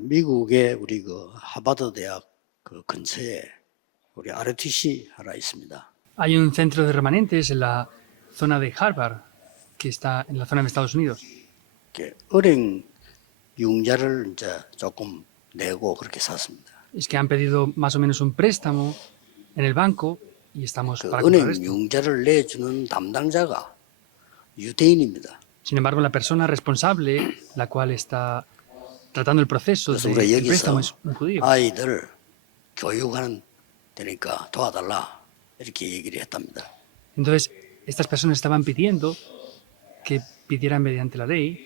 미국의 우리 그 하버드 대학 그 근처에 우리 ROTC 하나 있습니다. Hay un centro de remanentes en la zona de Harvard, que está en la zona de Estados Unidos. 이렇게 은행 융자를 이제 조금 내고 그렇게 샀습니다. Es que han pedido más o menos un préstamo en el banco y estamos 그 para comprar 은행 esto. 융자를 내주는 담당자가 유대인입니다. Sin embargo, la persona responsable, la cual está tratando el proceso 그래서 우리가 del préstamo, 여기서 es un judío. 아이들 교육하는 되니까 도와달라 이렇게 얘기를 했답니다. Entonces, estas personas estaban pidiendo que pidieran mediante la ley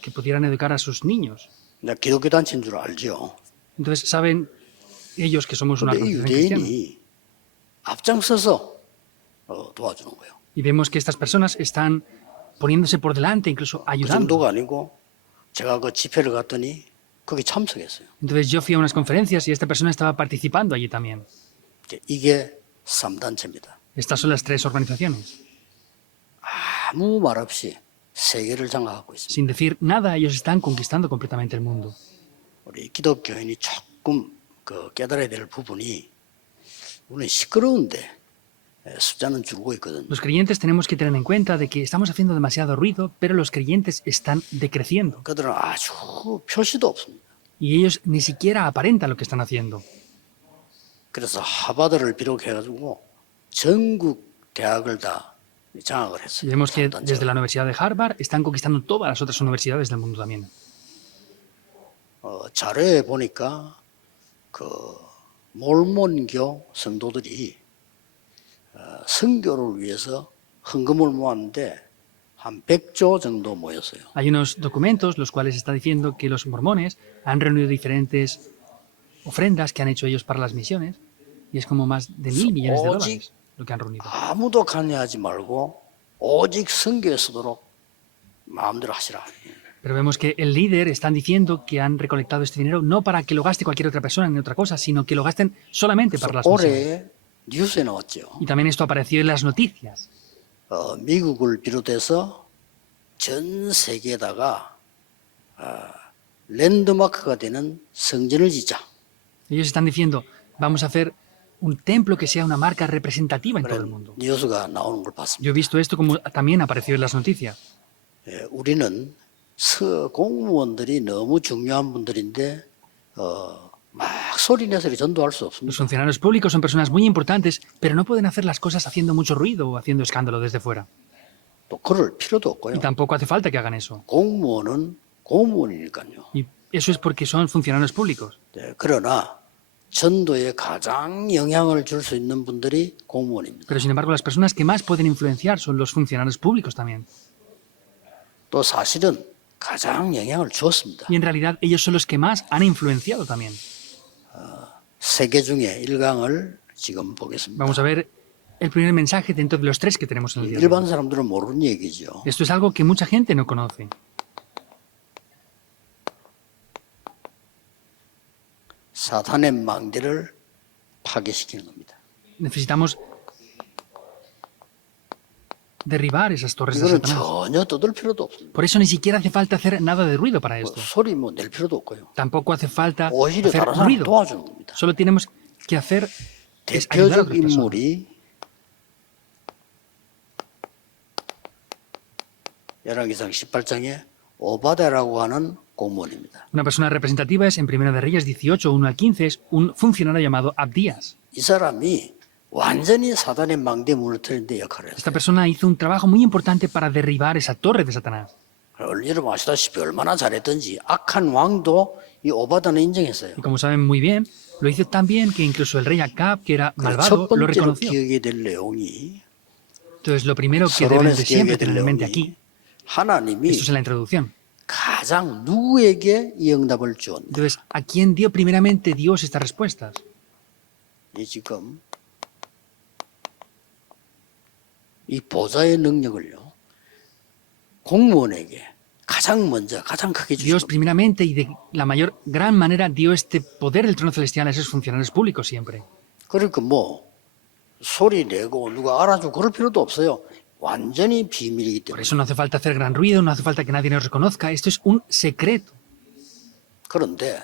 que pudieran educar a sus niños. 나 기독교 단체인 줄 알죠. Entonces, saben ellos que somos una 근데 이 organización cristiana. 유대인이 앞장서서 도와주는 거예요. Y vemos que estas personas están poniéndose por delante, incluso 그 ayudando. 정도가 아니고 제가 그 집회를 갔더니 거기 참석했어요. Entonces yo fui a unas conferencias y esta persona estaba participando allí también. 이게 3단체입니다. Estas son las tres organizaciones. 아무 말 없이 세계를 장악하고 있습니다. Sin decir nada, ellos están conquistando completamente el mundo. 우리 기독교인이 조금 그 깨달아야 될 부분이 우리는 시끄러운데 숫자는 줄고 있거든요. Los creyentes tenemos que tener en cuenta de que estamos haciendo demasiado ruido, pero los creyentes están decreciendo. 그들은 아주 표시도 없습니다. Y ellos ni siquiera aparentan lo que están haciendo. 그래서 하버드를 비롯해가지고 전국 대학을 다 장악을 Y 했어요. vemos que 3단체가. desde la Universidad de Harvard están conquistando todas las otras universidades del mundo también. 자료에 보니까 그 몰몬교 성도들이 선교를 위해서 헌금을 모았는데 한 100조 정도 모였어요. Hay unos documentos los cuales está diciendo que los mormones han reunido diferentes ofrendas que han hecho ellos para las misiones y es como más de 1.000 millones de dólares lo que han reunido. 아무도 관여하지 말고 오직 선교에 쓰도록 마음대로 하시라. Pero vemos que el líder están diciendo que han recolectado este dinero no para que lo gaste cualquier otra persona en otra cosa, sino que lo gasten solamente para las misiones. 올해 뉴스에 나왔죠. Y también esto apareció en las noticias. 미국을 비롯해서 전 세계에다가 랜드마크가 되는 성전을 짓자. Ellos están diciendo, vamos a hacer un templo que sea una marca representativa en todo el mundo. 뉴스가 나오는 걸 봤습니다. Yo he visto esto como también apareció en las noticias. 우리는 공무원들이 너무 중요한 분들인데 막 소리내서 전도할 수 Los 없습니다. funcionarios públicos son personas muy importantes, pero no pueden hacer las cosas haciendo mucho ruido o haciendo escándalo desde fuera. 또 그럴 필요도 없고요. Y tampoco hace falta que hagan eso. 공무원은 공무원이니까요. Y eso es porque son funcionarios públicos. 그러나 전도에 가장 영향을 줄 수 있는 분들이 공무원입니다. Pero sin embargo, las personas que más pueden influenciar son los funcionarios públicos también. 또 사실은 가장 영향을 주었습니다. Y en realidad ellos son los que más han influenciado también. 세 개 중에 1강을 지금 보겠습니다. Vamos a ver el primer mensaje dentro de los tres que tenemos en el día de hoy. 일반 사람들은 모르는 얘기죠. Esto es algo que mucha gente no conoce. 사탄의 망대를 파괴시키는 겁니다. Necesitamos derribar esas torres de 이거는 Satanás. 전혀 떠들 필요도 없습니다. Por eso ni siquiera hace falta hacer nada de ruido para esto. 소리 뭐 낼 필요도 없고요. Tampoco hace falta 오히려 hacer 다른 사람 ruido. 도와주는 겁니다. Solo tenemos que hacer es ayudar a 대표적 otras personas. 인물이 열왕기상 18장에 오바댜라고 하는 공무원입니다. Una persona representativa es en Primera de Reyes 18, 1 al 15, es un funcionario llamado Abdías. 이 사람이 완전히 사단의 망대 무너뜨리는 데 역할을 Esta 했어요. persona hizo un trabajo muy importante para derribar esa torre de Satanás. 여러분 아시다시피 얼마나 잘했던지 악한 왕도 이 오바댜는 인정했어요. Y como saben muy bien, lo hizo tan bien que incluso el rey Acab, que era 첫 malvado, lo 번째로 reconoció. 기억해야 될 내용이 Entonces, lo primero que deben 서론에서 de siempre 기억해야 될 tener en mente 내용이 aquí, 하나님이 esto es en la introducción. 가장 누구에게 이 응답을 주었나? Entonces, ¿a quién dio primeramente Dios estas respuestas? 이 지금 이 보좌의 능력을요 공무원에게 가장 먼저 가장 크게 주신 Dios 겁니다. primeramente y de la mayor gran manera dio este poder del trono celestial a esos funcionarios públicos siempre. 그러니까 뭐 소리 내고 누가 알아주고 그럴 필요도 없어요. 완전히 비밀이기 Por 때문에. eso no hace falta hacer gran ruido, no hace falta que nadie nos reconozca. Esto es un secreto. 그런데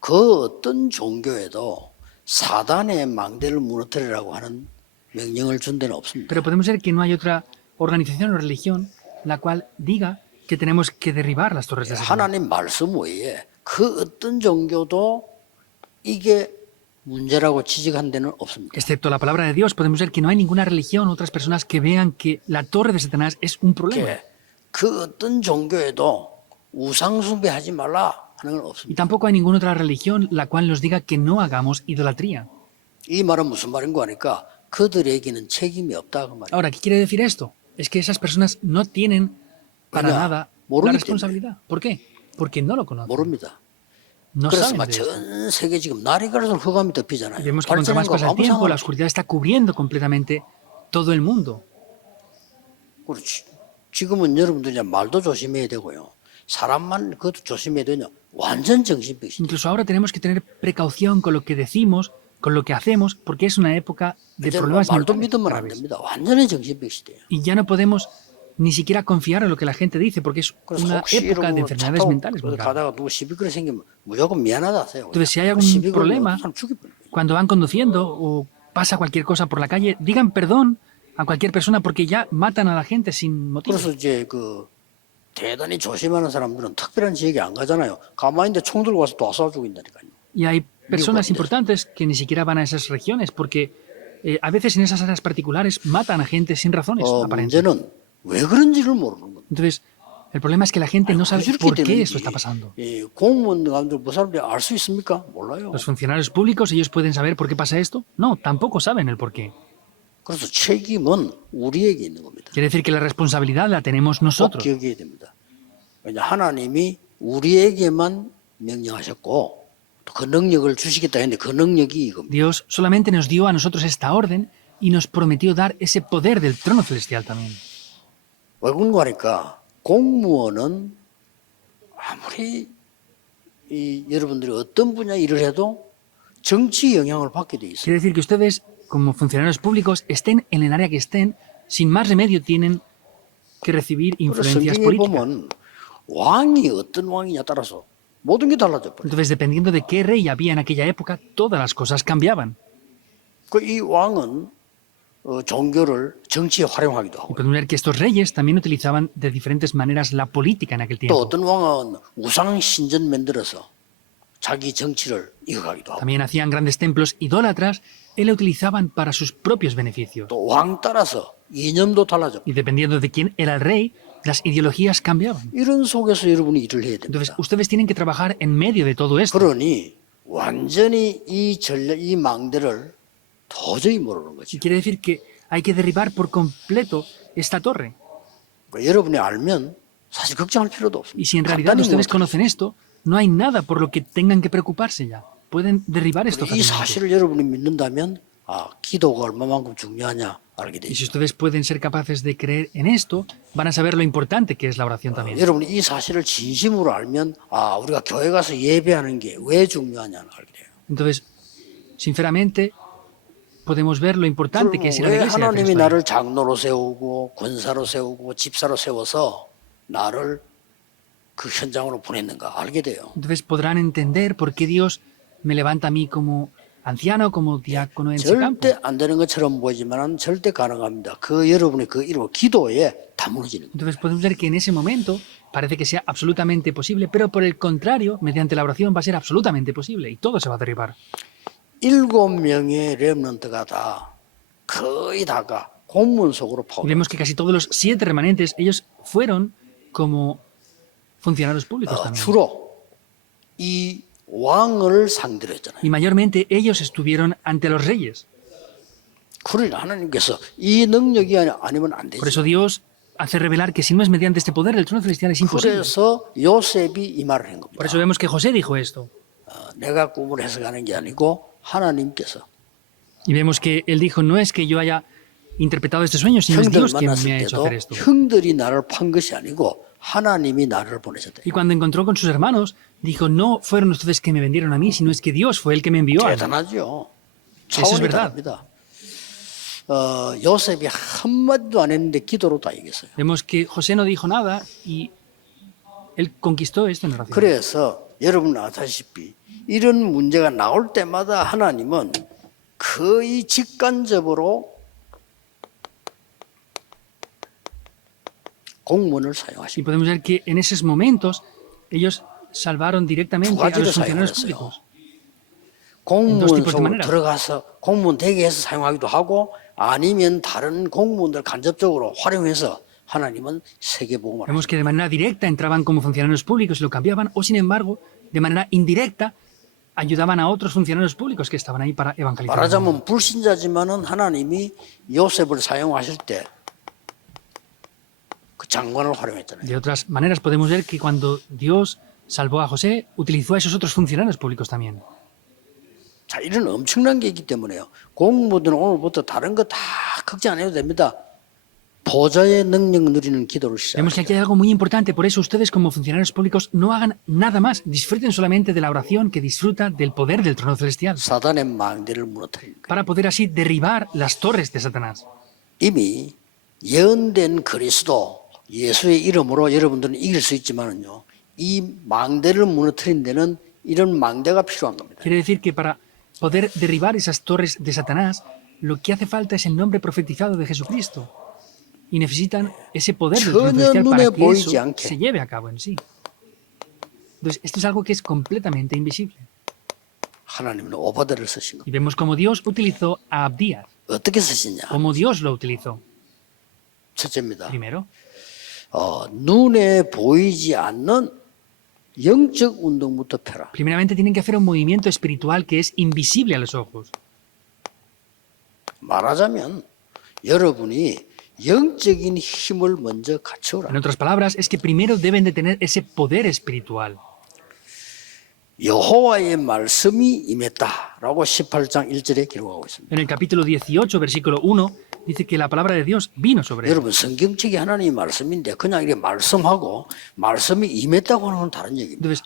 그 어떤 종교에도 사단의 망대를 무너뜨리라고 하는 명령을 준 데는 없습니다. Pero podemos ver que no hay otra organización o religión la cual diga que tenemos que derribar las torres de Satanás. 하나님 말씀 외에 그 어떤 종교도 이게 문제라고 지적한 데는 없습니다. Excepto la palabra de Dios, podemos ver que no hay ninguna religión o otras personas que vean que la torre de Satanás es un problema. 그 어떤 종교에도 우상 숭배하지 말라 하는 건 Y 없습니다. tampoco hay ninguna otra religión la cual nos diga que no hagamos idolatría. 이 말은 무슨 말인가 하니까 그들에게는 책임이 없다 그 말이에요. Ahora, ¿qué quiere decir esto? Es que esas personas no tienen para Mira, nada morugi la responsabilidad. ¿Por qué? Porque no lo conocen. 모릅니다. No 그래서 saben 막 de esto. 전 세계 지금 날이 갈수록 흑암이 Y 덮이잖아요. vemos que cuanto 발전한 más 거 pasa el 아무 tiempo, la 상관 oscuridad está cubriendo completamente todo el mundo. 그렇지. 지금은 여러분들 이제 말도 조심해야 되고요. 사람만 그것도 조심해야 되냐. 완전 정신병이죠. Incluso ahora tenemos que tener precaución con lo que decimos, con lo que hacemos, porque es una época de 이제 problemas 말도 mentales 믿으면 안 graves. 됩니다. 완전히 정신병 시대예요. Y ya no podemos ni siquiera confiar en lo que la gente dice, porque es 그래서 una 혹시 época de 여러분 차 enfermedades 타고 mentales muy graves. 가다가 누구 시비 걸이 생기면 무조건 미안하다 하세요. Entonces, si hay algún 시비 걸면 problema, 사람 죽여버려요. Cuando van conduciendo o pasa cualquier cosa por la calle, digan perdón a cualquier persona porque ya matan a la gente sin motivo. 그래서 이제 그 대단히 조심하는 사람들은 특별한 지역에 안 가잖아요. 가만히 있는데 총 들고 와서 또 쏴 죽인다니까요. Y hay personas Igual. importantes que ni siquiera van a esas regiones porque a veces en esas áreas particulares matan a gente sin razones aparentes. 문제는 왜 그런지를 모르는 겁니다. Entonces, el problema es que la gente no sabe 이렇게 por qué 되는지 esto está pasando. 공무원 가운데 뭐 사람들이 알 수 있습니까? 몰라요. ¿Los funcionarios públicos, ellos pueden saber por qué pasa esto? No, tampoco saben el por qué. 그래서 책임은 우리에게 있는 겁니다. Quiere decir que la responsabilidad la tenemos 꼭 nosotros. 기억해야 됩니다. 왜냐 하나님이 우리에게만 명령하셨고 또 그 능력을 주시겠다 했는데 그 능력이 이겁니다. Dios solamente nos dio a nosotros esta orden y nos prometió dar ese poder del trono celestial también. 왜 그런가 하니까 공무원은 아무리 여러분들이 어떤 분야 일을 해도 정치 영향을 받게 돼 있어요. Quiere decir que ustedes, como funcionarios públicos, estén en el área que estén, sin más remedio tienen que recibir 그래서 influencias 성경에 políticas. 보면 왕이 어떤 왕이냐 따라서 모든 게 달라져 버려요. Entonces, dependiendo de qué rey había en aquella época, todas las cosas cambiaban. 이 왕은 종교를 정치에 활용하기도 Y 하고 podemos ver que estos reyes también utilizaban de diferentes maneras la política en aquel 또 tiempo. 어떤 왕은 우상 신전 만들어서 자기 정치를 이어가기도 하고 También hacían grandes templos idólatras y la utilizaban para sus propios beneficios. 또 왕 따라서 이념도 달라져. Y dependiendo de quién era el rey, las ideologías cambiaban. 이런 속에서 여러분이 일을 해야 Entonces, 됩니다. ustedes tienen que trabajar en medio de todo esto. 그러니 완전히 이 망대를 도저히 모르는 거죠. Y quiere decir que hay que derribar por completo esta torre. 그러니까 여러분이 알면 사실 걱정할 필요도 없습니다. Y si en realidad 간단히 ustedes 무너뜨려. conocen esto, no hay nada por lo que tengan que preocuparse ya. Pueden derribar esto 이 fácilmente. 사실을 여러분이 믿는다면 기도가 얼마만큼 중요하냐 알게 Y si 되죠. ustedes pueden ser capaces de creer en esto, van a saber lo importante que es la oración también. 여러분이 이 사실을 진심으로 알면 우리가 교회 가서 예배하는 게 왜 중요하냐는 알게 돼요. Entonces, sinceramente, podemos ver lo importante que es ir a la 왜 iglesia. y hacer 하나님이 esto. 나를 장로로 세우고 권사로 세우고 집사로 세워서 나를 그 현장으로 보냈는가 알게 돼요. Entonces podrán entender por qué Dios me levanta a mí como anciano, como diácono en ese campo. 절대 안 되는 것처럼 보이지만 절대 가능합니다. 여러분의 그 이름 기도에 다 무너지는 거예요. Entonces podemos ver que en ese momento parece que sea absolutamente posible, pero por el contrario, mediante la oración va a ser absolutamente posible y todo se va a derribar. 7명의 렘넌트가 다 거의 다가 공문 속으로 Y 파고 vemos que casi todos los 7 remanentes, ellos fueron como funcionarios públicos también. 주로 이 왕을 상대로 했잖아요. Y mayormente ellos estuvieron ante los reyes. 그러니 하나님께서 이 능력이 아니면 안 되죠. Por eso Dios hace revelar que si no es mediante este poder, el trono celestial es imposible. 그래서 요셉이 이 말을 한 겁니다. Por eso vemos que José dijo esto. 내가 꿈을 해석하는 게 아니고 하나님께서 Y vemos que él dijo, no es que yo haya interpretado este sueño, sino es 형들 Dios quien me 만났을 ha hecho 때도 hacer esto. 형들이 나를 판 것이 아니고 하나님이 나를 보내셨다. Y cuando encontró con sus hermanos, dijo, no fueron ustedes que me vendieron a mí, sino es que Dios fue el que me envió a mí. 대단하죠. Eso es 차원이 verdad. 다릅니다. 요셉이 한마디도 안 했는데 기도로 다 이겼어요. Vemos que José no dijo nada y él conquistó esto en oración. 그래서 여러분 아다시피 이런 문제가 나올 때마다 하나님은 거의 직간접으로 공무원을 Y 사용하십니다. podemos ver que en esos momentos ellos salvaron directamente a los funcionarios públicos. 공무원 tipos de 속으로 maneras. 들어가서 공무원 대기해서 사용하기도 하고 아니면 다른 공무원들 간접적으로 활용해서 하나님은 세계복음을 Vemos que de manera directa entraban como funcionarios públicos y lo cambiaban, o sin embargo, de manera indirecta, ayudaban a otros funcionarios públicos que estaban ahí para evangelizar. 말하자면 불신자지만은 하나님이 요셉을 사용하실 때 그 장관을 활용했잖아요. De otras maneras, podemos ver que cuando Dios salvó a José, utilizó a esos otros funcionarios públicos también. 자, 이런 엄청난 게 있기 때문에요. 공무원들은 오늘부터 다른 거 다 걱정 안 해도 됩니다. 보좌의 능력 누리는 기도를 Vemos que 시작해요. aquí hay algo muy importante, por eso ustedes como funcionarios públicos no hagan nada más, disfruten solamente de la oración que disfruta del poder del trono celestial, 사단의 망대를 무너뜨리는 거예요. para poder así derribar las torres de Satanás. 이미 예언된 그리스도 예수의 이름으로 여러분들은 이길 수 있지만은요. 이 망대를 무너뜨린 데는 이런 망대가 필요한 겁니다. Quiere decir que para poder derribar esas torres de Satanás, lo que hace falta es el nombre profetizado de Jesucristo. Y necesitan ese poder del trono celestial para que eso se lleve a cabo en sí. Entonces, esto es algo que es completamente invisible. 하나님은 오바다를 쓰신 겁니다. Y vemos cómo Dios utilizó a Abdías, 어떻게 쓰시냐? cómo Dios lo utilizó. 첫째입니다. Primero, 눈에 보이지 않는 영적 운동부터 펴라. primeramente tienen que hacer un movimiento espiritual que es invisible a los ojos. 말하자면 여러분이 영적인 힘을 먼저 갖추라. En otras palabras, es que primero deben de tener ese poder espiritual. 여호와의 말씀이 임했다라고 18장 1절에 기록하고 있습니다. En el capítulo 18, versículo 1, dice que la palabra de Dios vino sobre él. 여러분 성경책이 하나님의 말씀인데 그냥 이렇게 말씀하고 말씀이 임했다고 하는 건 다른 얘기입니다. Entonces,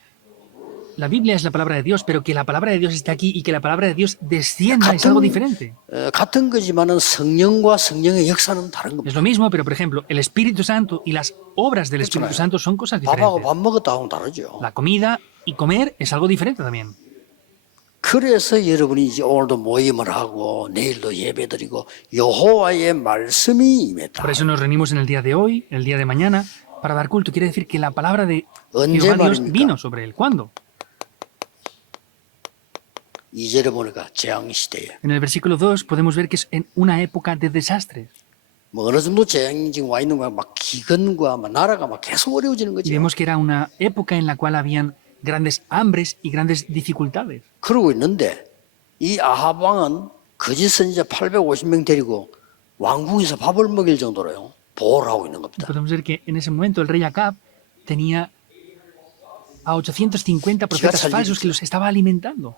la Biblia es la palabra de Dios, pero que la palabra de Dios esté aquí y que la palabra de Dios descienda es algo diferente. 같은 거지만은 성령과 성령의 역사는 다른 겁니다. Es lo mismo, pero por ejemplo, el Espíritu Santo y las obras del Espíritu Santo son cosas 밥하고 diferentes. 밥 먹었다 하고는 다르죠. La comida y comer es algo diferente también. 그래서 여러분이 이제 오늘도 모임을 하고 내일도 예배드리고 여호와의 말씀이 임했다. Por eso nos reunimos en el día de hoy, el día de mañana, para dar culto. Quiere decir que la palabra de 언제 Jehová Dios 말입니까? vino sobre él. ¿Cuándo? 2절에 보니까 재앙 시대에 En el versículo 2 podemos ver que es en una época de desastres. 뭐 어느 정도 재앙이 지금 와 있는 거야. 막 기근과 막 나라가 막 계속 어려워지는 Y 거죠. vemos que era una época en la cual habían grandes hambres y grandes dificultades. 그러고 있는데 이 아합 왕은 거짓 선지자 850명 데리고 왕궁에서 밥을 먹일 정도로요. 보호를 하고 있는 겁니다. Podemos ver que en ese momento el rey Acab tenía a 850 profetas falsos que los estaba alimentando.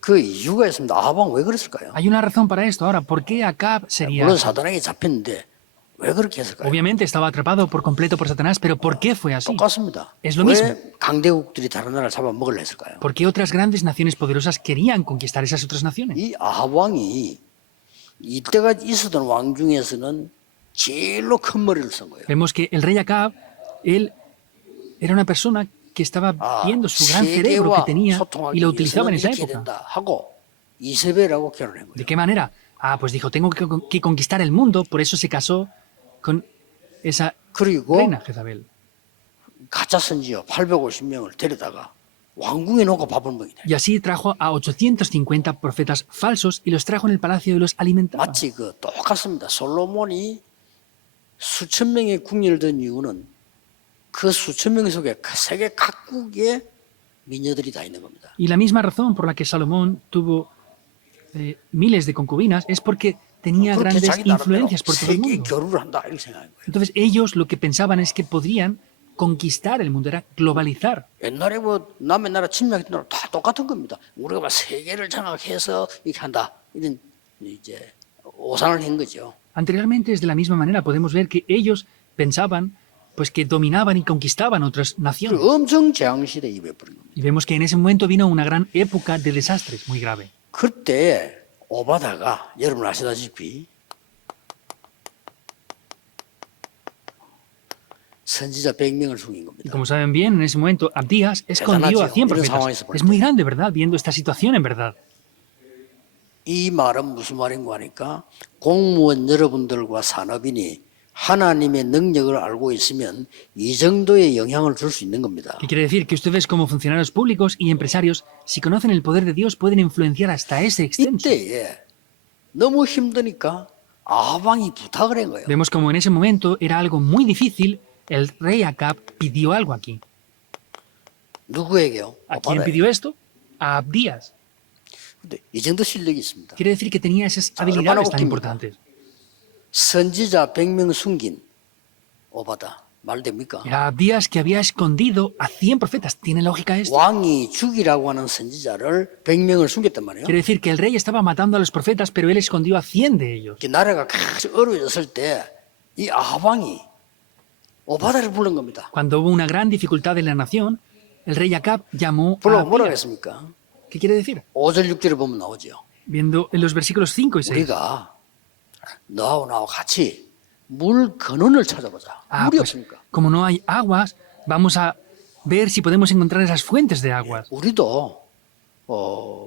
그 이유가 있습니다. 아합 왕 왜 그랬을까요? Hay una razón para esto. Ahora, ¿por qué Acab sería? 물론 사단에게 잡혔는데 왜 그렇게 했을까요? Obviamente estaba atrapado por completo por Satanás, pero ¿por qué fue así? 똑같습니다. Es lo mismo. 왜 강대국들이 다른 나라를 잡아먹으려 했을까요? ¿Por qué otras grandes naciones poderosas querían conquistar esas otras naciones? 이 아합 왕이 이때가 있었던 왕 중에서는 제일로 큰 머리를 쓴 거예요. Vemos que el rey Acab, él era una persona que estaba viendo su gran cerebro que 세계와 tenía 소통하기 y lo utilizaba en 위해서는 esa 이렇게 época. 된다 하고 이세벨하고 결혼한 거예요. ¿De qué manera? Pues dijo, tengo que conquistar el mundo, por eso se casó con esa 그리고 reina Jezabel. 가짜 선지자 850명을 데려다가 왕궁에 놓고 밥을 먹이네. Y así trajo a 850 profetas falsos y los trajo en el palacio y los alimentaba. 마치 그 똑같습니다. 솔로몬이 수천 명의 궁녀를 든 이유는 그 수천 명 속에 세계 각국의 미녀들이 다 있는 겁니다. Y la misma razón por la que Salomón tuvo miles de concubinas es porque tenía 그렇게 grandes 자기 나름대로 influencias por todo el 세계 mundo. 교류를 한다 이렇게 생각한 거예요. Entonces ellos lo que pensaban es que podrían conquistar el mundo, era globalizar. 옛날에 뭐 남의 나라 침략했던 나라 다 똑같은 겁니다. 우리가 막 세계를 장악해서 이렇게 한다 이런 이제 오산을 한 거죠. Anteriormente, es de la misma manera, podemos ver que ellos pensaban pues que dominaban y conquistaban otras naciones. 그리고 엄청 재앙 시대 입에 버린 겁니다. Y vemos que en ese momento vino una gran época de desastres muy grave. 그때 오바다가 여러분 아시다시피 선지자 100명을 Y 숨긴 겁니다. como saben bien, en ese momento Abdías escondió a 100 profetas. Es muy grande, ¿verdad? Viendo esta situación en verdad. 이 말은 무슨 말인가 하니까 공무원 여러분들과 산업인이 하나님의 능력을 알고 있으면 이 정도의 영향을 줄 수 있는 겁니다. ¿Qué quiere decir? Que ustedes como funcionarios públicos y empresarios, si conocen el poder de Dios, pueden influenciar hasta ese extenso. 이때에 너무 힘드니까 아방이 부탁을 한 거예요. Vemos como en ese momento era algo muy difícil, el rey Acab pidió algo aquí. 누구에게요? ¿A quién pidió esto? A Abdías. 근데 이 정도 실력이 있습니다. Quiere decir que tenía esas habilidades tan importantes. 선지자 100명 숨긴 오바다 말 됩니까? Era Abdías que había escondido a 100 profetas. ¿Tiene lógica esto? 왕이 죽이라고 하는 선지자를 100명을 숨겼단 말이에요. Quiere decir que el rey estaba matando a los profetas, pero él escondió a 100 de ellos. 이렇게 나라가 아주 어려워졌을 때 이 아방이 오바다를 부른 겁니다. Cuando hubo una gran dificultad en la nación, el rey Acab llamó a 불러 뭐라고 Abdías. 했습니까? ¿Qué quiere decir? 5절 6절에 보면 나오죠. Viendo en los versículos 5 y 6. 우리가 너하고 나하고 같이 물 근원을 찾아보자. 물이 Pues, 없으니까. como no hay aguas, vamos a ver si podemos encontrar esas fuentes de aguas. 우리도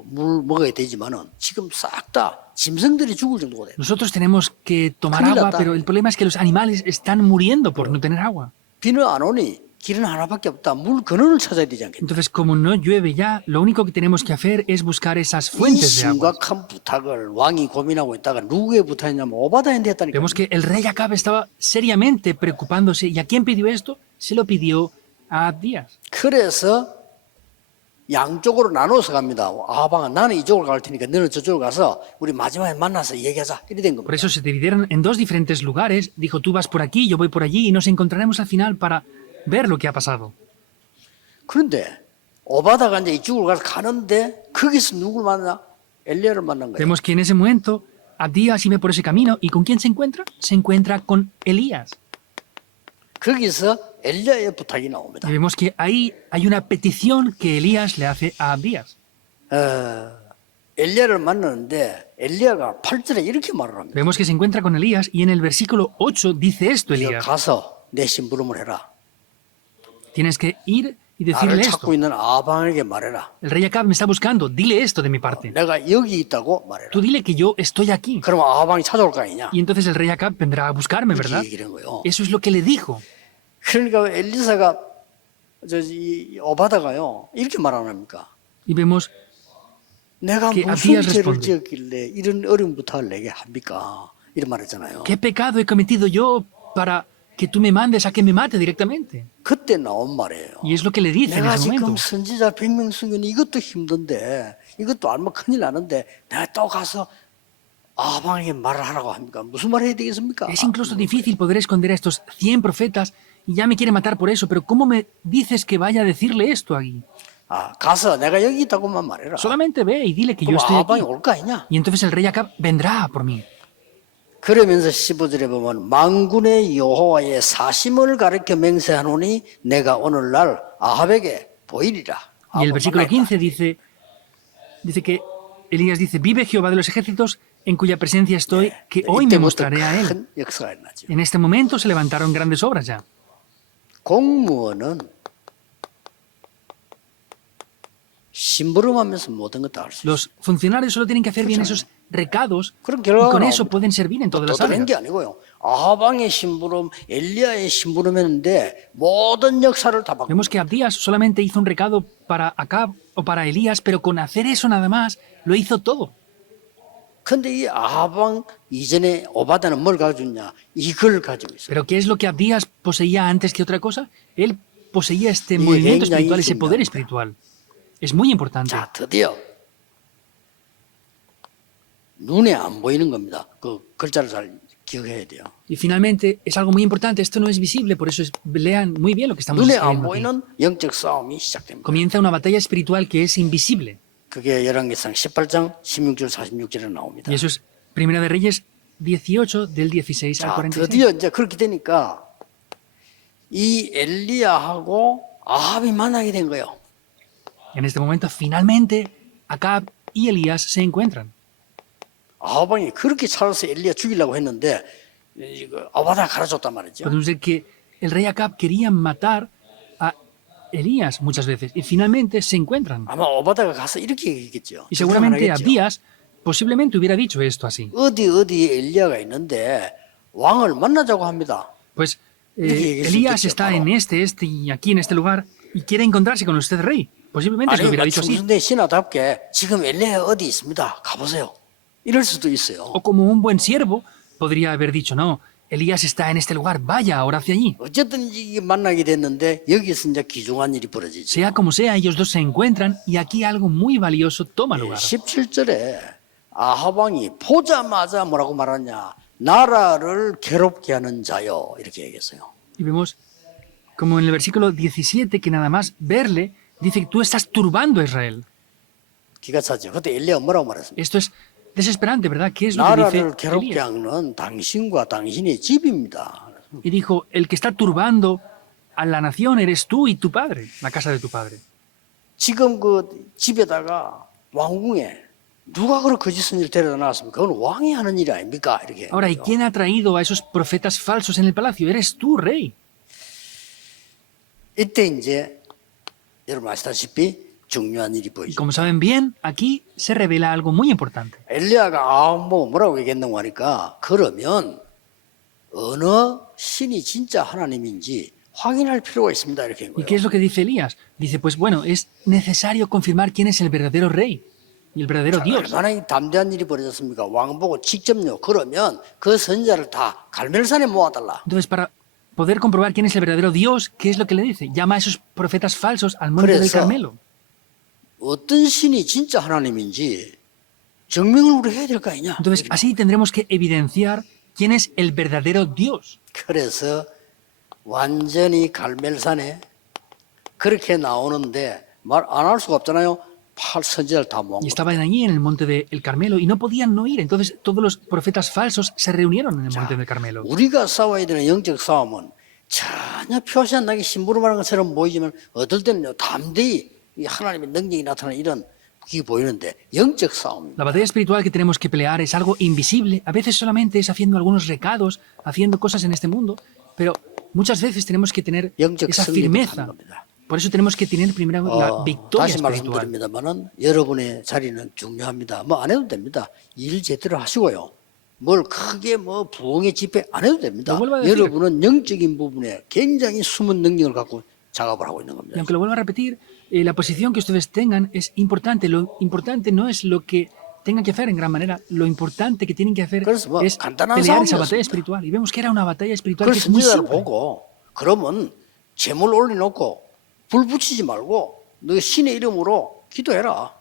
물 먹어야 되지만은 지금 싹 다 짐승들이 죽을 정도가 돼요. Nosotros tenemos que tomar 큰일 agua, 났다. pero el problema es que los animales están muriendo por no tener agua. 비는 안 오니 길은 하나밖에 없다. 물 근원을 찾아야 되지 않겠냐. Entonces, como no llueve ya, lo único que tenemos que hacer es buscar esas 이 fuentes de agua. 심각한 부탁을 왕이 고민하고 있다가 누구에 부탁했냐면 오바다한테 했다니까. Vemos que el rey Acab estaba seriamente preocupándose. ¿Y a quién pidió esto? Se lo pidió a Abdías. 그래서 양쪽으로 나눠서 갑니다. 아방아 나는 이쪽으로 갈 테니까 너는 저쪽으로 가서 우리 마지막에 만나서 얘기하자. 이래 된 Por 겁니다. eso se dividieron en dos diferentes lugares. Dijo, tú vas por aquí, yo voy por allí y nos encontraremos al final para ver lo que ha pasado. 그런데 오바다가 이제 이쪽으로 가서 가는데 거기서 누굴 만나? 엘리야를 만난 거예요. Vemos que en ese momento Abdías iba por ese camino y ¿con quién se encuentra? Se encuentra con Elías. 거기서 엘리야의 부탁이 나옵니다. Y vemos que ahí hay una petición que Elías le hace a Abdías. 엘리야를 만나는데 엘리야가 8절에 이렇게 말을 합니다. Vemos que se encuentra con Elías y en el versículo 8 dice esto 네가 Elías. 가서 내 심부름을 해라. Tienes que ir y 나를 decirle esto. 찾고 있는 아방에게 말해라. El rey Acab me está buscando, dile esto de mi parte. 내가 여기 있다고 말해라. Tú dile que yo estoy aquí. 그러면 아방이 찾아올 거 아니냐? Y entonces el rey Acab vendrá a buscarme, 이렇게 ¿verdad? 얘기를 한 거예요. Eso es lo que le dijo. 그러니까 엘리사가 이 오바다가요 이렇게 말 안 합니까? Y vemos 내가 que 무슨 Abdías 죄를 responde. 지었길래 이런 어려운 부탁을 내게 합니까? 이런 말했잖아요. ¿qué pecado he cometido yo para que tú me mandes a que me mate directamente? 그때 나온 말이에요. Y es lo que le dice en 내가 ese 지금 momento. 선지자 100명 승연이 이것도 힘든데 이것도 알면 큰일 나는데 내가 또 가서 아방에게 말을 하라고 합니까? 무슨 말을 해야 되겠습니까? Es incluso difícil poder esconder a estos 100 profetas y ya me quiere matar por eso, pero ¿cómo me dices que vaya a decirle esto aquí? 가서 내가 여기 있다고만 말해라. Solamente ve y dile que yo 그럼 estoy 아방이 aquí. 올 거 아니냐? Y entonces el rey Acab vendrá por mí. 그러면서 15절에 보면 만군의 여호와의 사심을 가르쳐 맹세하노니 내가 오늘날 아합에게 보이리라. Y el versículo 15 dice que Elías dice, vive Jehová de los ejércitos en cuya presencia estoy, que hoy me 이때부터 mostraré a él. 큰 역사가 일어나죠. En este momento se levantaron grandes obras ya. 공무원은 심부름하면서 모든 것 다 할 수 있어요. Los funcionarios solo tienen que hacer bien esos recados 그런 y 결과가 con eso 나옵니다. pueden servir en todas las 떠드는 áreas. 게 아니고요. 아하방의 심부름, 엘리야의 심부름했는데 모든 역사를 다 바꿔. Vemos que Abdías solamente hizo un recado para Acab o para Elías, pero con hacer eso nada más lo hizo todo. 근데 이 아하방 이전에 오바다는 뭘 가지고 있냐? 이걸 가지고 있어요. Pero ¿qué es lo que Abdías poseía antes que otra cosa? Él poseía este Y movimiento venga, espiritual, y ese venga. poder espiritual. Es muy importante. 자, 드디어 눈에 안 보이는 겁니다. 그 글자를 잘 기억해야 돼요. Y finalmente es algo muy importante. Esto no es visible, por eso lean muy bien lo que estamos 눈에 안 escribiendo aquí. 보이는 영적 싸움이 시작됩니다. Comienza una batalla espiritual que es invisible. 그게 열왕기상 18장 16절 46절에 나옵니다. Y eso es Primera de Reyes 18 del 16 al 자, 46. 드디어 이제 그렇게 되니까 이 엘리야하고 아합이 만나게 된 거예요. En este momento, finalmente, Acab y Elías se encuentran. 아합왕이 그렇게 살아서 엘리야 죽이려고 했는데 이거 아바다 가르쳤단 말이죠. Podemos ver que el rey Acab quería matar a Elías muchas veces y finalmente se encuentran. 아마 오바다가 가서 이렇게 얘기했겠죠. Y seguramente 하겠죠. Abdías posiblemente hubiera dicho esto así. 어디에 엘리야가 있는데 왕을 만나자고 합니다. Pues 이게 Elías 있겠죠, está 바로. en este y aquí en este lugar y quiere encontrarse con usted, rey. Posiblemente se lo hubiera 아니, dicho así. 충성된 신하답게 지금 엘리야 어디 있습니다. 가보세요. 이럴 수도 있어요. O como un buen siervo podría haber dicho, no, Elías está en este lugar, vaya ahora hacia allí. 어쨌든 이게 만나게 됐는데 여기서 이제 귀중한 일이 벌어지죠. Sea como sea, ellos dos se encuentran y aquí algo muy valioso toma lugar. 17절에 아합 왕이 보자마자 뭐라고 말하냐. 나라를 괴롭게 하는 자요. 이렇게 얘기했어요. Y vemos como en el versículo 17 que nada más verle dice que tú estás turbando a Israel. 기가 차죠. 그때 엘리야가 뭐라고 말했습니까? Esto es desesperante, ¿verdad? ¿Qué es lo que 나라를 dice 괴롭게 Elías? 하는 당신과 당신의 집입니다. Y dijo, el que está turbando a la nación eres tú y tu padre, la casa de tu padre. 지금 그 집에다가 왕궁에 누가 그런 거짓 일 데려다 놨습니까? 그건 왕이 하는 일이 아닙니까? 이렇게. Ahora, ¿y quién ha traído a esos profetas falsos en el palacio? Eres tú, rey. 이때 이제 여러분 아시다시피 중요한 일이 Y 보이죠. como saben bien, aquí se revela algo muy importante. 엘리야가 뭐라고 얘기했는고 하니까 그러면 어느 신이 진짜 하나님인지 확인할 필요가 있습니다. 이렇게 한 ¿Y 거예요. qué es lo que dice Elías? Dice, pues bueno, es necesario confirmar quién es el verdadero rey y el verdadero Dios. 얼마나 이 담대한 일이 벌어졌습니까? 왕 보고 직접요. 그러면 그 선지자를 다 갈멜산에 모아달라. Entonces, para poder comprobar quién es el verdadero Dios, ¿qué es lo que le dice? Llama a esos profetas falsos al monte del 그래서 Carmelo. 어떤 신이 진짜 하나님인지 증명을 우리 해야 될 거 아니냐. Entonces, así tendremos que evidenciar quién es el verdadero Dios. 그래서 완전히 갈멜산에 그렇게 나오는데 말 안 할 수가 없잖아요. 선지자를 다 모은 Y 거예요. estaban allí en el monte del Carmelo y no podían no ir. Entonces, todos los profetas falsos se reunieron en el monte del Carmelo. 우리가 싸워야 되는 영적 싸움은 전혀 표시 안 나게 심부름하는 것처럼 보이지만 어떨 때는요 담대히 이 하나님의 능력이 나타나는 이런 게 보이는데 영적 싸움입니다. La batalla espiritual que tenemos que pelear es algo invisible. A veces solamente es haciendo algunos recados, haciendo cosas en este mundo, pero muchas veces tenemos que tener 영적 esa 승리부터 firmeza. 하는 겁니다. Por eso tenemos que tener primero la victoria 다시 espiritual. 말씀드립니다만은 여러분의 자리는 중요합니다. 뭐 안 해도 됩니다. 일 제대로 하시고요. 뭘 크게 뭐 부흥의 집회 안 해도 됩니다. lo vuelvo a decir. 여러분은 영적인 부분에 굉장히 숨은 능력을 갖고 작업을 하고 있는 Y 겁니다. aunque lo vuelvo a repetir, la posición que ustedes tengan es importante. Lo importante no es lo que tengan que hacer en gran manera. Lo importante que tienen que hacer 그래서 뭐 es 간단한 pelear esa 싸움이었습니다. batalla espiritual. Y vemos que era una batalla espiritual 그걸 que es muy 선지자를 simple. 보고 그러면 제물 올려놓고 불 붙이지 말고 너 신의 이름으로 기도해라.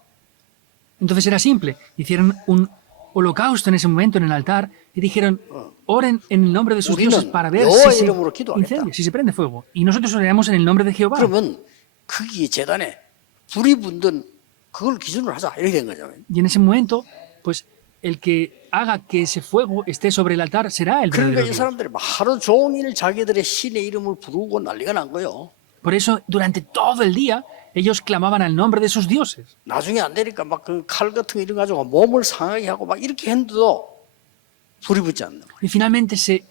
Entonces era simple. Hicieron un holocausto en ese momento en el altar y dijeron, oren en el nombre de sus 우리는 dioses para ver 여호와의 si se 이름으로 기도하겠다. incendia, si se prende fuego. Y nosotros oramos en el nombre de Jehová. 그러면 거기 재단에 불이 분든 그걸 기준으로 하자 이렇게 된 거죠. Y en ese momento, pues el que haga que ese fuego esté sobre el altar será el 그러니까 verdadero 이 Dios. 사람들이 막 하루 종일 자기들의 신의 이름을 부르고 난리가 난 거예요. Por eso, durante todo el día, ellos clamaban al nombre de sus dioses. 나중에 안 되니까 막 그 칼 같은 거 이런 거 가지고 몸을 상하게 하고 막 이렇게 했는데도 불이 붙지 않는 거예요. Y finalmente se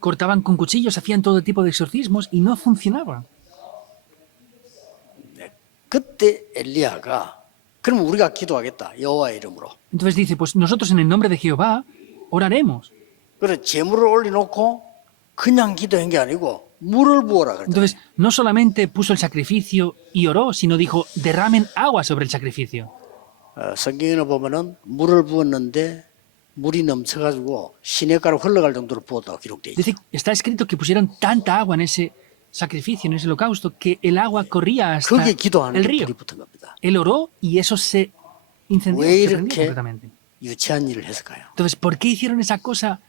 cortaban con cuchillos, hacían todo tipo de exorcismos y no funcionaba. 그때 엘리야가 그럼 우리가 기도하겠다 여호와의 이름으로. Entonces dice, pues nosotros en el nombre de Jehová oraremos. 그래 제물을 올려놓고 그냥 기도한 게 아니고 물을 부어라 그랬죠. Entonces, no solamente puso el sacrificio y oró, sino dijo, derramen agua sobre el sacrificio. 성경에는 보면은 물을 부었는데 물이 넘쳐가지고 시냇가로 흘러갈 정도로 부었다고 기록돼 있죠. Dice, está escrito que pusieron tanta agua en ese sacrificio, en ese holocausto, que el agua corría hasta 거기에 기도하는 el 게 río. 불이 붙은 겁니다. Él oró y eso se incendió, 왜 se prendió 이렇게 completamente. 유치한 일을 했을까요? Entonces, ¿por qué hicieron esa cosa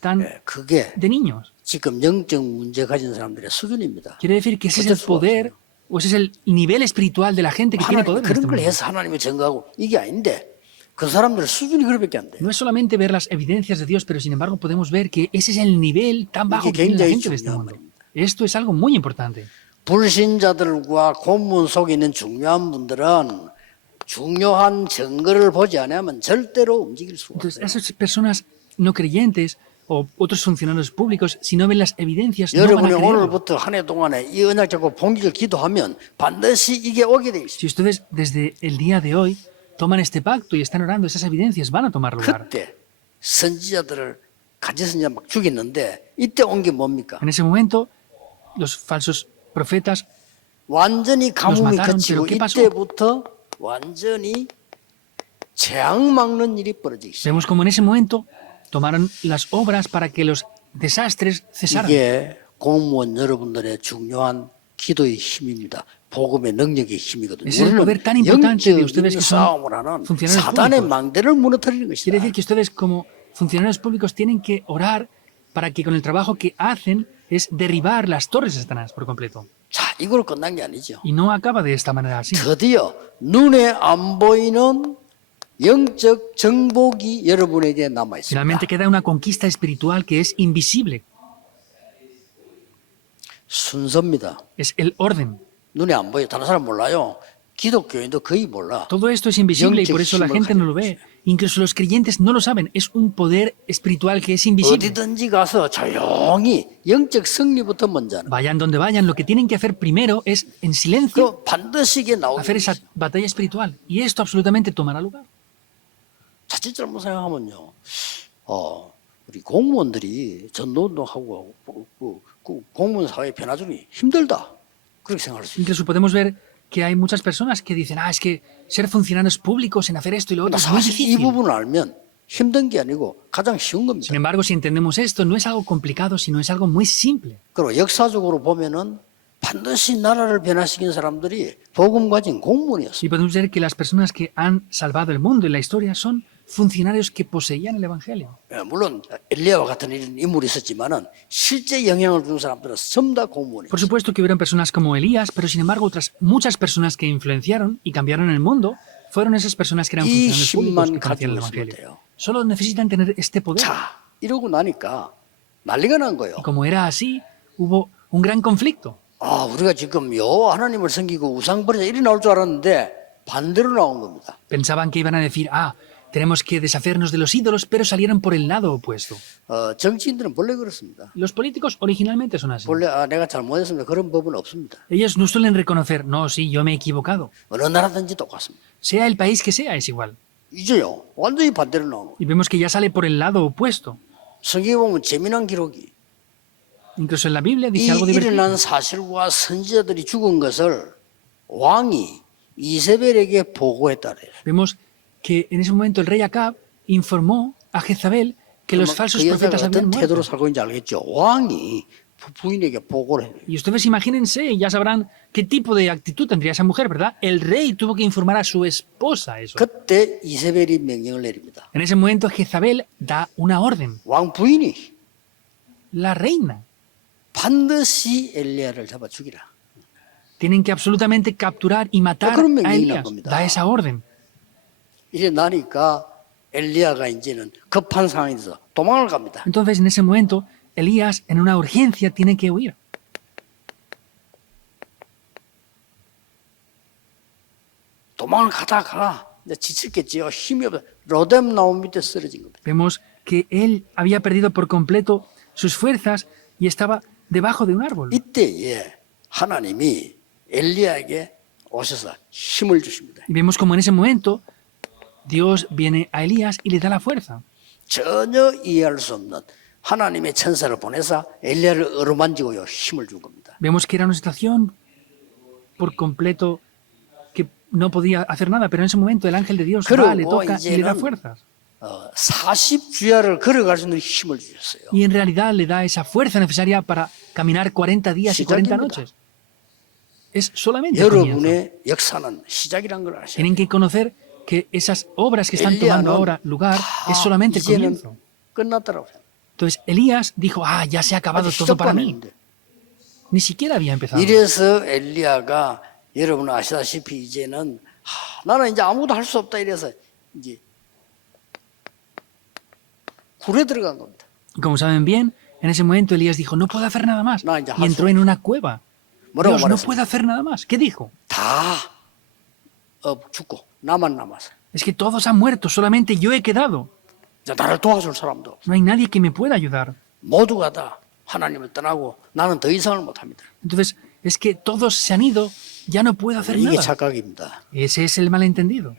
tan 그게 de niños? 지금 영적 문제 가진 사람들의 수준입니다. Quiere decir que ese es el poder, o ese es el nivel espiritual de la gente que tiene 하나님 poder en este 그런 걸 mundo. 해서 하나님을 증거하고 이게 아닌데 그 사람들의 수준이 그렇게밖에 안 돼요. No es solamente ver las evidencias de Dios, pero sin embargo podemos ver que ese es el nivel tan bajo que tiene la gente de este mundo. Esto es algo muy importante. 불신자들과 고문 속에 있는 중요한 분들은 중요한 증거를 보지 않으면 절대로 움직일 수가 Entonces, 없어요. esas personas no creyentes o otros funcionarios públicos, si no ven las evidencias, no van a 여러분이 creerlo. 오늘부터 한 해 동안에 이 언약 잡고 봉기를 기도하면 반드시 이게 오게 돼 있어요. Si ustedes desde el día de hoy toman este pacto y están orando, esas evidencias van a tomar lugar. 그때 선지자들을 가짜 선지자 막 죽였는데 이때 온 게 뭡니까? En ese momento, los falsos profetas 완전히 가뭄이 mataron, 그치고 pero ¿qué pasó? 이때부터 완전히 재앙 막는 일이 벌어지기 시작. vemos como en ese momento tomaron las obras para que los desastres cesaran. 이게 공무원 여러분들의 중요한 기도의 힘입니다. 복음의 능력의 힘이거든요. Ese es el poder tan importante de ustedes 영적인 que son 싸움을 하는 funcionarios 사단의 públicos. 망대를 무너뜨리는 Quiere decir 것이다. que ustedes como funcionarios públicos tienen que orar para que con el trabajo que hacen es derribar las torres de Satanás por completo. 자, 이걸로 끝난 게 아니죠. Y no acaba de esta manera así. 드디어 눈에 안 보이는 영적 정복이 여러분에게 남아 있습니다. Finalmente queda una conquista espiritual que es invisible. 순서입니다. Es el orden. 눈에 안 보여. 다른 사람 몰라요. 기독교인도 거의 몰라. Todo esto es invisible y por eso la gente no lo ve. Incluso los creyentes no lo saben. Es un poder espiritual que es invisible. 어디든지 가서 조용히 영적 승리부터 먼저 하는. Vayan donde vayan, lo que tienen que hacer primero es, en silencio, 그 반드시 이게 나오게 hacer esa 되죠. batalla espiritual. Y esto absolutamente tomará lugar. 자칫 잘못 생각하면요. 우리 공무원들이 전도운동하고 공무원 사회 변화 중이 힘들다. 그렇게 생각할 수 있어요. Incluso podemos ver que hay muchas personas que dicen, es que ser funcionarios públicos en hacer esto y lo otro es muy 사실 이 difícil. 부분을 알면 힘든 게 아니고 가장 쉬운 겁니다. Sin embargo, si entendemos esto, no es algo complicado, sino es algo muy simple. 그리고 역사적으로 보면은 반드시 나라를 변화시킨 사람들이 복음 가진 공무원이었어요. Y podemos ver que las personas que han salvado el mundo en la historia son funcionarios que poseían el Evangelio. 물론 엘리야와 같은 이런 인물이 있었지만은 실제 영향을 준 사람들은 전부 다 공무원이에요. Por supuesto que hubieron personas como Elías, pero sin embargo otras muchas personas que influenciaron y cambiaron el mundo fueron esas personas que eran 이 funcionarios públicos 힘만 que conocían el 가지고 있으면 Evangelio. 돼요. Solo necesitan tener este poder. 자, 이러고 나니까 난리가 난 거예요. Y como era así, hubo un gran conflicto. 우리가 지금 여호와 하나님을 섬기고 우상 버리자 이리 나올 줄 알았는데 반대로 나온 겁니다. Pensaban que iban a decir, tenemos que deshacernos de los ídolos, pero salieron por el lado opuesto. 정치인들은 원래 그렇습니다. Los políticos originalmente son así. 원래 내가 잘못했습니다. 그런 법은 없습니다. Ellos no suelen reconocer, no, sí, yo me he equivocado. 어느 나라든지 똑같습니다. Sea el país que sea, es igual. 이제요 완전히 반대로 나오는 거예요. Y vemos que ya sale por el lado opuesto. 성경에 보면 재미난 기록이 Incluso en la Biblia 이 dice algo divertido. 일어난 사실과 선지자들이 죽은 것을 왕이 이세벨에게 보고했다 그래요. Vemos que en ese momento el rey Acab informó a Jezabel que los falsos 그 여자가 profetas habían 어떤 태도로 muerto. 살고 있는지 알겠죠. 왕이 부인에게 보고를 해요. Y ustedes imagínense, y ya sabrán qué tipo de actitud tendría esa mujer, ¿verdad? El rey tuvo que informar a su esposa eso. 그때 이세벨이 명령을 내립니다. En ese momento Jezabel da una orden. 왕 부인이 La reina. 반드시 엘리야를 잡아 죽이라. Tienen que absolutamente capturar y matar 그런 a 명령이 난 Elías. 겁니다. Da esa orden. 이래 나니까 엘리야가 이제는 급한 상황에서 도망을 갑니다. Entonces, en ese momento, Elías, en una urgencia, tiene que huir. 도망을 가다가 이제 지쳤겠지요. 힘이 없어. 로뎀 나무 밑에 쓰러진 겁니다. Vemos que él había perdido por completo sus fuerzas y estaba debajo de un árbol. 이때에 하나님이 엘리야에게 오셔서 힘을 주십니다. Y vemos como en ese momento Dios viene a Elías y le da la fuerza. 전혀 이해할 수 없는 하나님의 천사를 보내서 엘리야를 어루만지고요 힘을 준 겁니다. Vemos que era una situación por completo que no podía hacer nada, pero en ese momento el ángel de Dios va, le toca y le da fuerzas. 40주야를 걸어갈 수 있는 힘을 주셨어요. Y en realidad le da esa fuerza necesaria para caminar 40 días y 40 noches. Es solamente el comienzo. 여러분의 역사는 시작이란 걸 아셔야 돼요. Tienen que conocer que esas obras que están tomando ahora lugar es solamente el 이제는 comienzo. 끝났더라고요. Entonces Elías dijo, ya se ha acabado todo para mí. Ni siquiera había empezado. 이래서 엘리야가 여러분 아시다시피 이제는 나는 이제 아무도 할 수 없다 이래서 이제 굴에 들어간 겁니다. Y como saben bien, en ese momento Elías dijo, no puedo hacer nada más. No, ya Y entró en una cueva. 뭐라고 Dios, no 말했어요? puedo hacer nada más. ¿Qué dijo? 다 죽고 나만 남았어. Es que todos han muerto, solamente yo he quedado. 이제 나를 도와줄 사람도 없어. No hay nadie que me pueda ayudar. 모두가 다 하나님을 떠나고 나는 더 이상을 못합니다. Entonces, es que todos se han ido, ya no puedo hacer 이게 nada. 착각입니다. Ese es el malentendido.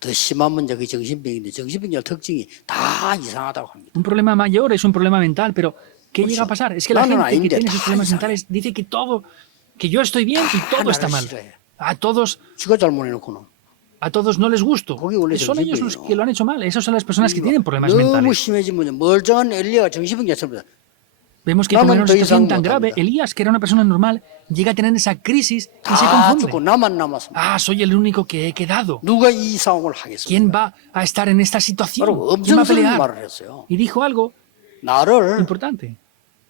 더 심한 문제가 정신병인데 정신병의 특징이 다 이상하다고 합니다. Un problema mayor es un problema mental, pero ¿qué llega a pasar? Es que la No, no, gente que no, tiene esos 다 problemas 이상해. mentales dice que todo, que yo estoy bien y todo está mal. 싫어해. A todos 지가 잘못해놓고는 no les gusto. 거기 원래 Son ellos los 정신병이에요. que lo han hecho mal. Esas son las personas que tienen problemas 너무 mentales. 심해지면 멀쩡한 엘리야가 정신병자처럼 Vemos que como 나는 era una 더 situación 이상 tan grave, 못합니다. Elías, que era una persona normal, llega a tener esa crisis y se 다 죽고 confunde. 나만 남았습니다. Ah, soy el único que he quedado. 누가 이 싸움을 하겠습니까? ¿Quién va a estar en esta situación? 바로 ¿Quién va a 엄청스러운 pelear? 말을 했어요. Y dijo algo 나를 importante.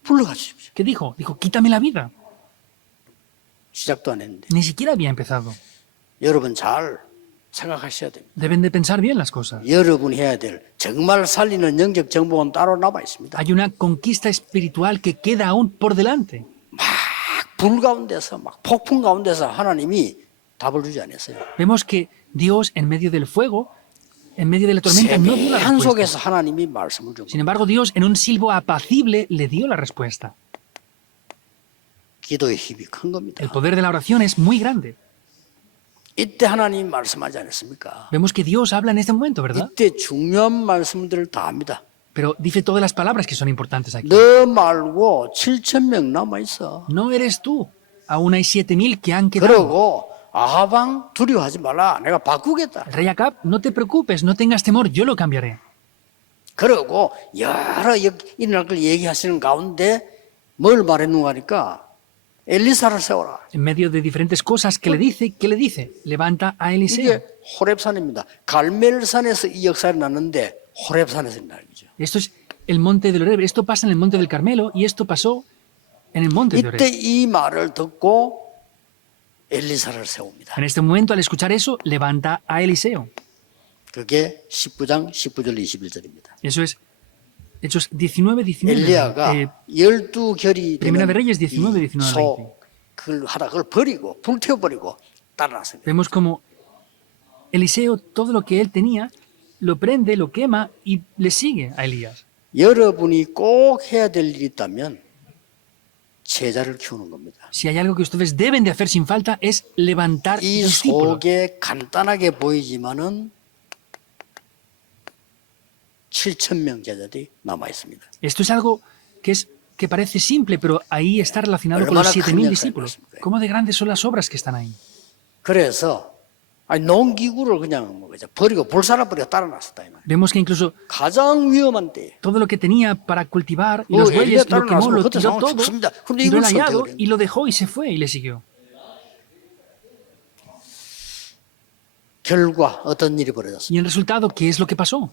불러가 주십시오. ¿Qué dijo? Dijo, quítame la vida. 시작도 안 했는데 Ni siquiera había empezado. 여러분 잘 생각하셔야 됩니다. Deben de pensar bien las cosas. 여러분이 해야 될 정말 살리는 영적 정복은 따로 남아 있습니다. Hay una conquista espiritual que queda aún por delante. 불 가운데서 막 폭풍 가운데서 하나님이 답을 주지 않았어요. Vemos que Dios en medio del fuego, en medio de la tormenta, no dio la 세미한 respuesta. 속에서 하나님이 말씀을 준 Sin 거예요. embargo, Dios en un silbo apacible le dio la respuesta. 기도의 힘이 큰 겁니다. El poder de la oración es muy grande. 이때 하나님이 말씀하지 않았습니까? Vemos que Dios habla en este momento, ¿verdad? 이때 중요한 말씀들을 다 합니다. Pero dice todas las palabras que son importantes aquí. 너 말고 7,000명 남아 있어. No eres tú. Aún hay 7,000 que han quedado. 그러고 아하방 두려워하지 말라. 내가 바꾸겠다. El rey Acab, no te preocupes, no tengas temor, yo lo cambiaré. 그러고 여러 일어날 걸 얘기하시는 가운데 뭘 말했는가 하니까 엘리사를 세워라. En medio de diferentes cosas que le dice, ¿qué le dice? Levanta a Eliseo. 이게 호렙산입니다. 갈멜산에서 이 역사가 났는데 호렙산에서 일어난 거죠. Esto es el monte del Oreb. Esto pasa en el monte del Carmelo y esto pasó en el monte de 이때 Oreb. 이 말을 듣고 엘리사를 세웁니다. En este momento, al escuchar eso, levanta a Eliseo. 그게 19장 19절 21절입니다. Eso es Hechos 19, 19. 엘리야가 12결이 Primera de Reyes 되는 19, 19, 소 그걸 하다 그걸 버리고 불태워버리고 따라났습니다. Vemos como Eliseo, todo lo que él tenía, lo prende, lo quema y le sigue a Elías. 여러분이 꼭 해야 될 일이 있다면 제자를 키우는 겁니다. Si hay algo que ustedes deben de hacer sin falta es levantar 이 discípulos. 속에 간단하게 보이지만은 7,000명 제자들이 남아 있습니다. Esto es algo que parece simple, pero ahí está relacionado con los 얼마나 큰 7,000 역사를 discípulos. 했습니까? ¿Cómo de grandes son las obras que están ahí? 그래서 농기구를 그냥 뭐 버리고 불살아버리고 따라났었다 이 말이에요. Vemos que incluso 가장 위험한 때 todo lo que tenía para cultivar y los bueyes lo quemó, lo tiró todo, tiró el hallado y lo dejó y se fue y le siguió. 결과 어떤 일이 벌어졌습니까? Y el resultado, ¿qué es lo que pasó?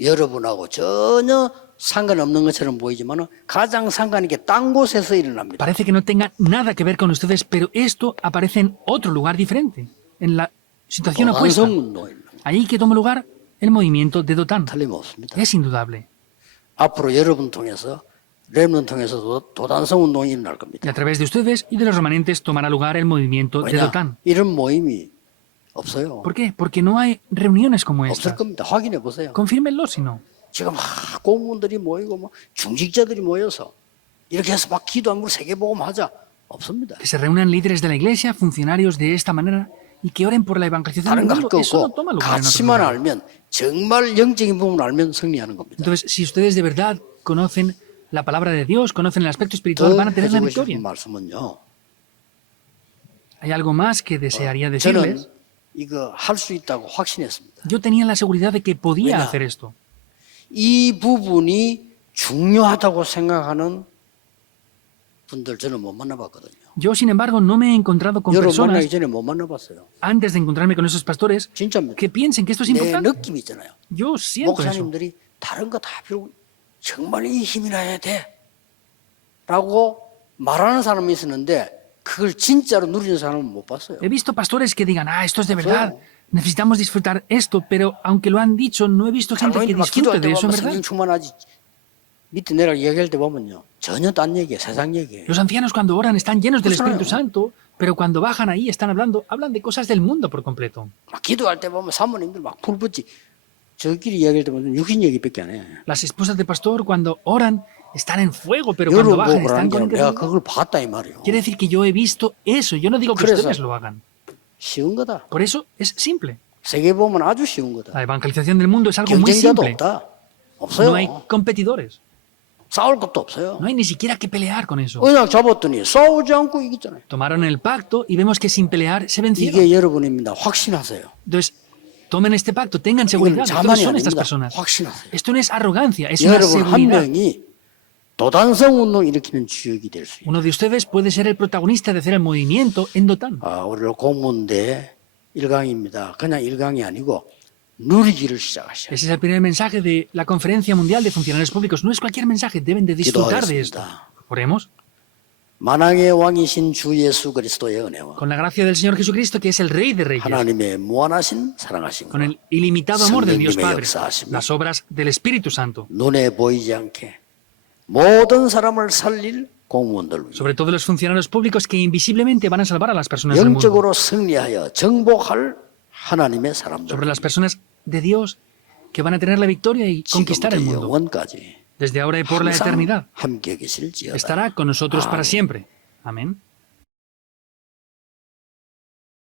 여러분하고 전혀 상관없는 것처럼 보이지만 가장 상관 있게 딴 곳에서 일어납니다. Parece que no tenga nada que ver con ustedes, pero esto aparece en otro lugar diferente, en la situación opuesta. 도단성운동입니다. Ahí que toma lugar el movimiento de Dotán. 틀림없습니다. Es indudable. 앞으로 여러분 통해서 렘넌 통해서 도단성 운동이 일어날 Y 겁니다. a través de ustedes y de los remanentes tomará lugar el movimiento de 왜냐? Dotán. 이런 모임이 없어요. ¿Por qué? Porque no hay reuniones como 없을 esta. 겁니다. 확인해 보세요. Confírmenlo si no. 지금 막 공무원들이 모이고 뭐 중직자들이 모여서 이렇게 해서 막 기도하면 세계복음 하자. 없습니다. Que se reúnan líderes de la iglesia, funcionarios de esta manera y que oren por la evangelización 다른 del 거 할 mundo. 거 Eso no 없고 toma lugar en otro 가치만 lugar. 알면 정말 영적인 부분을 알면 승리하는 겁니다. Entonces, si ustedes de verdad conocen la palabra de Dios, conocen el aspecto espiritual, 더 van a tener la 해주고 victoria. 싶은 말씀은요. Hay algo más que desearía 저는 decirles. 이거 할 수 있다고 확신했습니다. Yo tenía la seguridad de que podía Bueno. hacer esto. 이 부분이 중요하다고 생각하는 분들 저는 못 만나봤거든요. Yo, sin embargo, no me he encontrado con 여러분 personas, 만나기 전에 못 만나봤어요. antes de encontrarme con esos pastores, 진짜입니다. que piensen que esto es 내 importante. 느낌 있잖아요. Yo siento eso. 목사님들이 다른 거 다 필요 정말 이 힘이 나야 돼 라고 말하는 사람이 있었는데 그걸 진짜로 누리는 사람은 못 봤어요. He visto pastores que digan, esto es de verdad, necesitamos disfrutar esto, pero aunque lo han dicho, no he visto gente que 막 disfrute 기도할 때 de eso en 보면 verdad. 성령 충만하지 밑에 내가 얘기할 때 보면요 전혀 딴 얘기예요. 세상 얘기예요. Los ancianos cuando oran están llenos del Pues, Espíritu no. Santo, Pero cuando bajan ahí, hablan de cosas del mundo por completo. 막 기도할 때 보면 사모님들 막 불붙지. 저끼리 이야기할 때 보면 육신 얘기밖에 안 해. Las esposas de pastor, cuando oran, están en fuego, pero cuando 여러분 bajan, 보고 están 그러는 게 con 아니라 내가 intensidad. 그걸 봤다 이 말이에요. Quiere decir que yo he visto eso. Yo no digo que 그래서- ustedes lo hagan. 쉬운 거다. Por eso es simple. 세계 보면 아주 쉬운 거다. La evangelización del mundo es algo muy 경쟁자도 simple. 없다. No 없어요. hay competidores. 싸울 것도 없어요. No hay ni siquiera que pelear con eso. 언약 잡았더니 싸우지 않고 이겼잖아요. Tomaron el pacto y vemos que sin pelear se vencieron. 이게 여러분입니다. 확신하세요. Entonces, tomen este pacto, tengan 이건 seguridad. ¿Qué 자만이 son estas 아닙니다. personas? 확신하세요. Esto no es arrogancia, es una 여러분 한 seguridad. 명이 도단성 운동 일으키는 주역이 될 수 있어요. Uno de ustedes puede ser el protagonista de hacer el movimiento en Dotán. 우리를 공문대 1강입니다. 그냥 1강이 아니고 누리기를 시작하셔야 Ese es el primer mensaje de la Conferencia Mundial de Funcionarios Públicos. No es cualquier mensaje, deben de disfrutar de esto. 기도하겠습니다. Oremos. 만왕의 왕이신 주 예수 그리스도의 은혜와 Con la gracia del Señor Jesucristo, que es el Rey de Reyes, 하나님의 무한하신 사랑하신 con 것 el ilimitado amor del Dios 성령님의 Padre, 역사하심이 las obras del Espíritu Santo, 눈에 보이지 않게 모든 사람을 살릴 공무원들 위해 sobre todo los funcionarios públicos que invisiblemente van a salvar a las personas del mundo, 영적으로 승리하여 정복할 하나님의 사람들 sobre las personas de Dios que van a tener la victoria y conquistar el 지금부터 mundo. 영원까지 Desde ahora y por la 항상 eternidad, 함께 계실지어다. estará con nosotros para siempre. Amén.